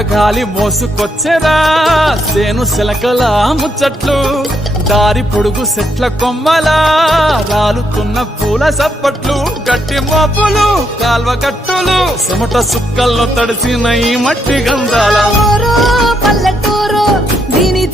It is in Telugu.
వడగాలి మోసుకొచ్చెరా సేను శిలకల ముచ్చట్లు దారి పొడుగు చెట్ల కొమ్మలా రాలుతున్న పూల సప్పట్లు గట్టి మోపులు కాల్వ కట్టులు చెమట సుక్కల్లో తడిసిన ఈ మట్టి గంధాల పల్లెటూరు దీని